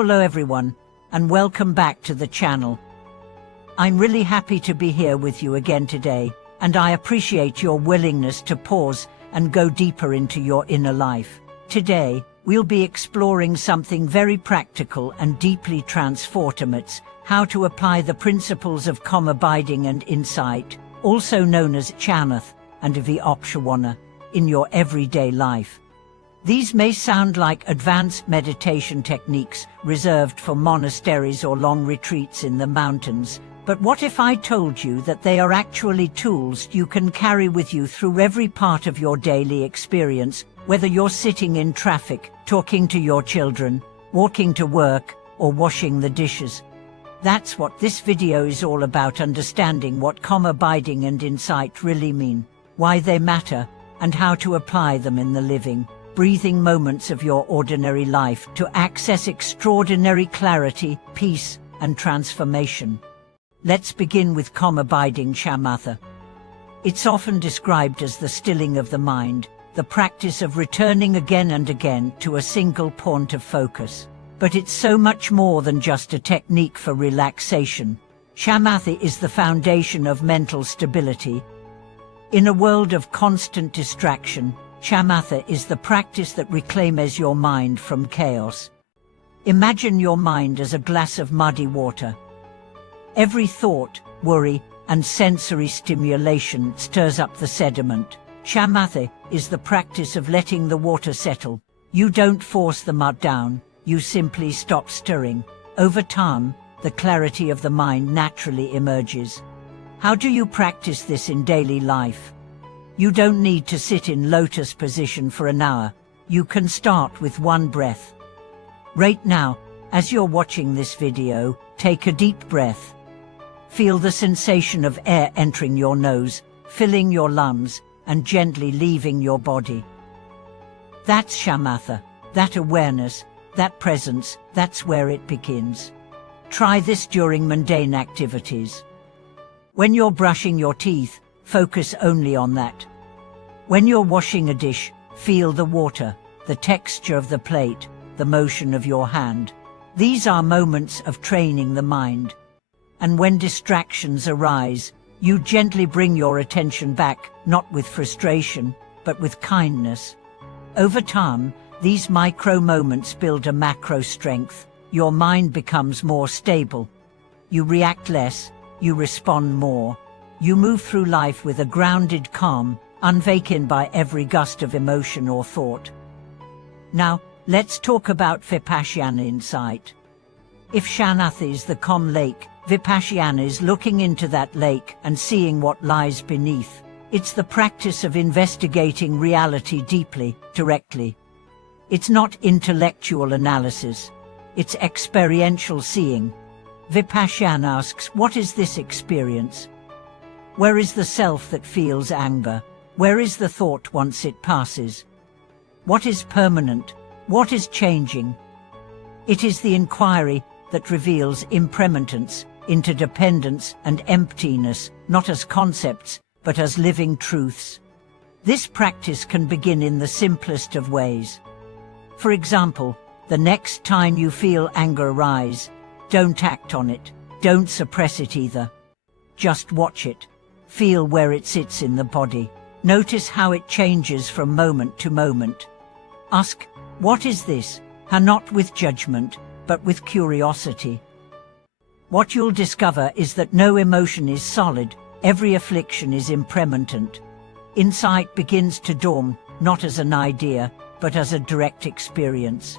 Hello everyone, and welcome back to the channel. I'm really happy to be here with you again today, and I appreciate your willingness to pause and go deeper into your inner life. Today, we'll be exploring something very practical and deeply transformative: how to apply the principles of calm abiding and insight, also known as Chamath and Vipassana, in your everyday life. These may sound like advanced meditation techniques reserved for monasteries or long retreats in the mountains, but what if I told you that they are actually tools you can carry with you through every part of your daily experience, whether you're sitting in traffic, talking to your children, walking to work, or washing the dishes? That's what this video is all about: understanding what calm abiding and insight really mean, why they matter, and how to apply them in the living, breathing moments of your ordinary life to access extraordinary clarity, peace, and transformation. Let's begin with calm abiding shamatha. It's often described as the stilling of the mind, the practice of returning again and again to a single point of focus. But it's so much more than just a technique for relaxation. Shamatha is the foundation of mental stability. In a world of constant distraction, Shamatha is the practice that reclaims your mind from chaos. Imagine your mind as a glass of muddy water. Every thought, worry, and sensory stimulation stirs up the sediment. Shamatha is the practice of letting the water settle. You don't force the mud down, you simply stop stirring. Over time, the clarity of the mind naturally emerges. How do you practice this in daily life? You don't need to sit in lotus position for an hour. You can start with one breath. Right now, as you're watching this video, take a deep breath. Feel the sensation of air entering your nose, filling your lungs, and gently leaving your body. That's shamatha, that awareness, that presence, that's where it begins. Try this during mundane activities. When you're brushing your teeth, focus only on that. When you're washing a dish, feel the water, the texture of the plate, the motion of your hand. These are moments of training the mind. And when distractions arise, you gently bring your attention back, not with frustration, but with kindness. Over time, these micro moments build a macro strength. Your mind becomes more stable. You react less, you respond more. You move through life with a grounded calm, unveikened by every gust of emotion or thought. Now, let's talk about Vipassana insight. If Shamatha is the calm lake, Vipassana is looking into that lake and seeing what lies beneath. It's the practice of investigating reality deeply, directly. It's not intellectual analysis. It's experiential seeing. Vipassana asks, what is this experience? Where is the self that feels anger? Where is the thought once it passes? What is permanent? What is changing? It is the inquiry that reveals impermanence, interdependence, and emptiness, not as concepts, but as living truths. This practice can begin in the simplest of ways. For example, the next time you feel anger rise, don't act on it, don't suppress it either. Just watch it. Feel where it sits in the body. Notice how it changes from moment to moment. Ask, what is this? Not with judgment, but with curiosity. What you'll discover is that no emotion is solid, every affliction is impermanent. Insight begins to dawn, not as an idea, but as a direct experience.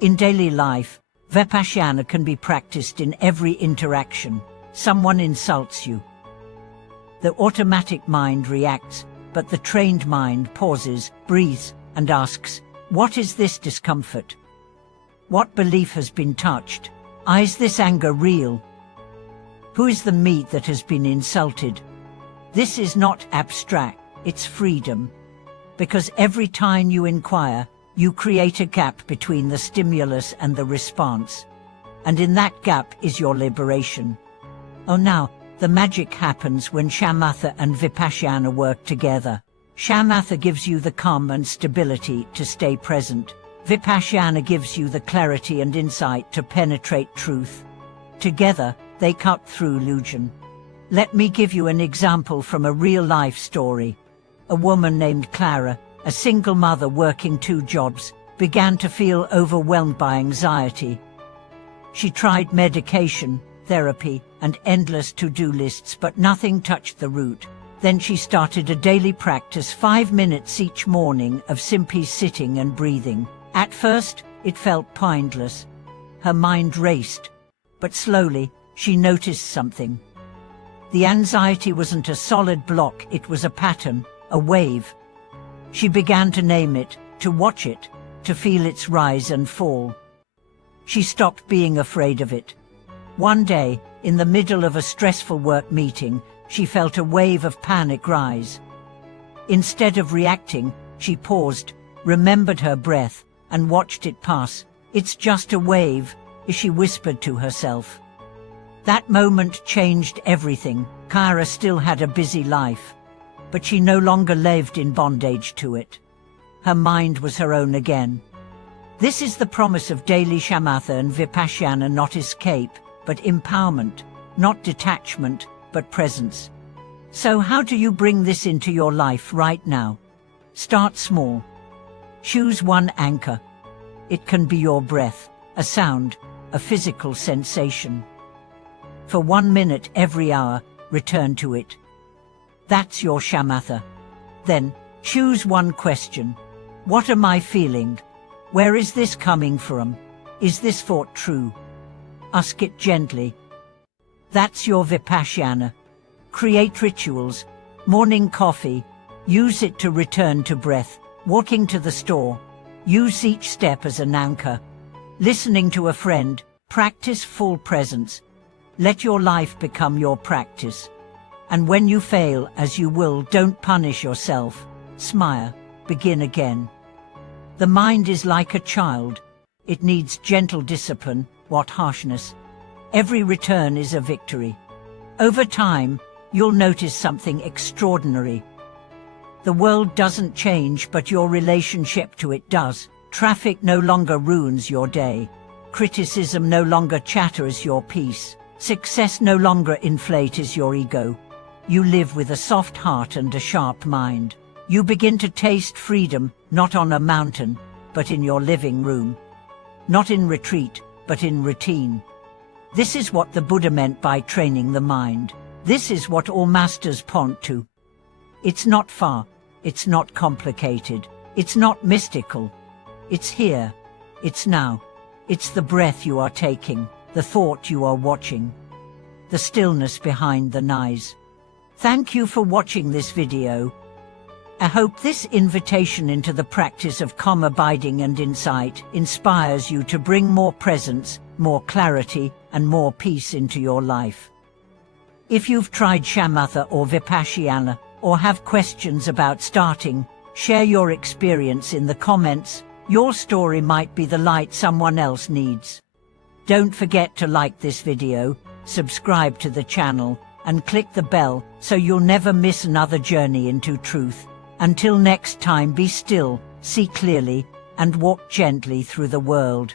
In daily life, Vipassana can be practiced in every interaction. Someone insults you. The automatic mind reacts, but the trained mind pauses, breathes, and asks, what is this discomfort? What belief has been touched? Is this anger real? Who is the me that has been insulted? This is not abstract, it's freedom. Because every time you inquire, you create a gap between the stimulus and the response. And in that gap is your liberation. Oh, now, the magic happens when Shamatha and Vipassana work together. Shamatha gives you the calm and stability to stay present. Vipassana gives you the clarity and insight to penetrate truth. Together, they cut through illusion. Let me give you an example from a real-life story. A woman named Clara, a single mother working 2 jobs, began to feel overwhelmed by anxiety. She tried medication, therapy, and endless to-do lists, but nothing touched the root. Then she started a daily practice, 5 minutes each morning, of simply sitting and breathing. At first, it felt pointless. Her mind raced. But slowly, she noticed something. The anxiety wasn't a solid block, it was a pattern, a wave. She began to name it, to watch it, to feel its rise and fall. She stopped being afraid of it. One day, in the middle of a stressful work meeting, she felt a wave of panic rise. Instead of reacting, she paused, remembered her breath, and watched it pass. "It's just a wave," she whispered to herself. That moment changed everything. Clara still had a busy life, but she no longer lived in bondage to it. Her mind was her own again. This is the promise of daily shamatha and vipassana: not escape, but empowerment; not detachment, but presence. So how do you bring this into your life right now? Start small. Choose one anchor. It can be your breath, a sound, a physical sensation. For 1 minute every hour, return to it. That's your shamatha. Then, choose one question. What am I feeling? Where is this coming from? Is this thought true? Ask it gently. That's your vipassana. Create rituals. Morning coffee. Use it to return to breath. Walking to the store. Use each step as an anchor. Listening to a friend. Practice full presence. Let your life become your practice. And when you fail, as you will, don't punish yourself. Smile. Begin again. The mind is like a child. It needs gentle discipline, not harshness. Every return is a victory. Over time, you'll notice something extraordinary. The world doesn't change, but your relationship to it does. Traffic no longer ruins your day. Criticism no longer chatters your peace. Success no longer inflates your ego. You live with a soft heart and a sharp mind. You begin to taste freedom, not on a mountain, but in your living room. Not in retreat, but in routine. This is what the Buddha meant by training the mind. This is what all masters point to. It's not far, it's not complicated, it's not mystical. It's here, it's now. It's the breath you are taking, the thought you are watching, the stillness behind the noise. Thank you for watching this video. I hope this invitation into the practice of calm abiding and insight inspires you to bring more presence, more clarity, and more peace into your life. If you've tried shamatha or vipassana, or have questions about starting, share your experience in the comments. Your story might be the light someone else needs. Don't forget to like this video, subscribe to the channel, and click the bell so you'll never miss another journey into truth. Until next time, be still, see clearly, and walk gently through the world.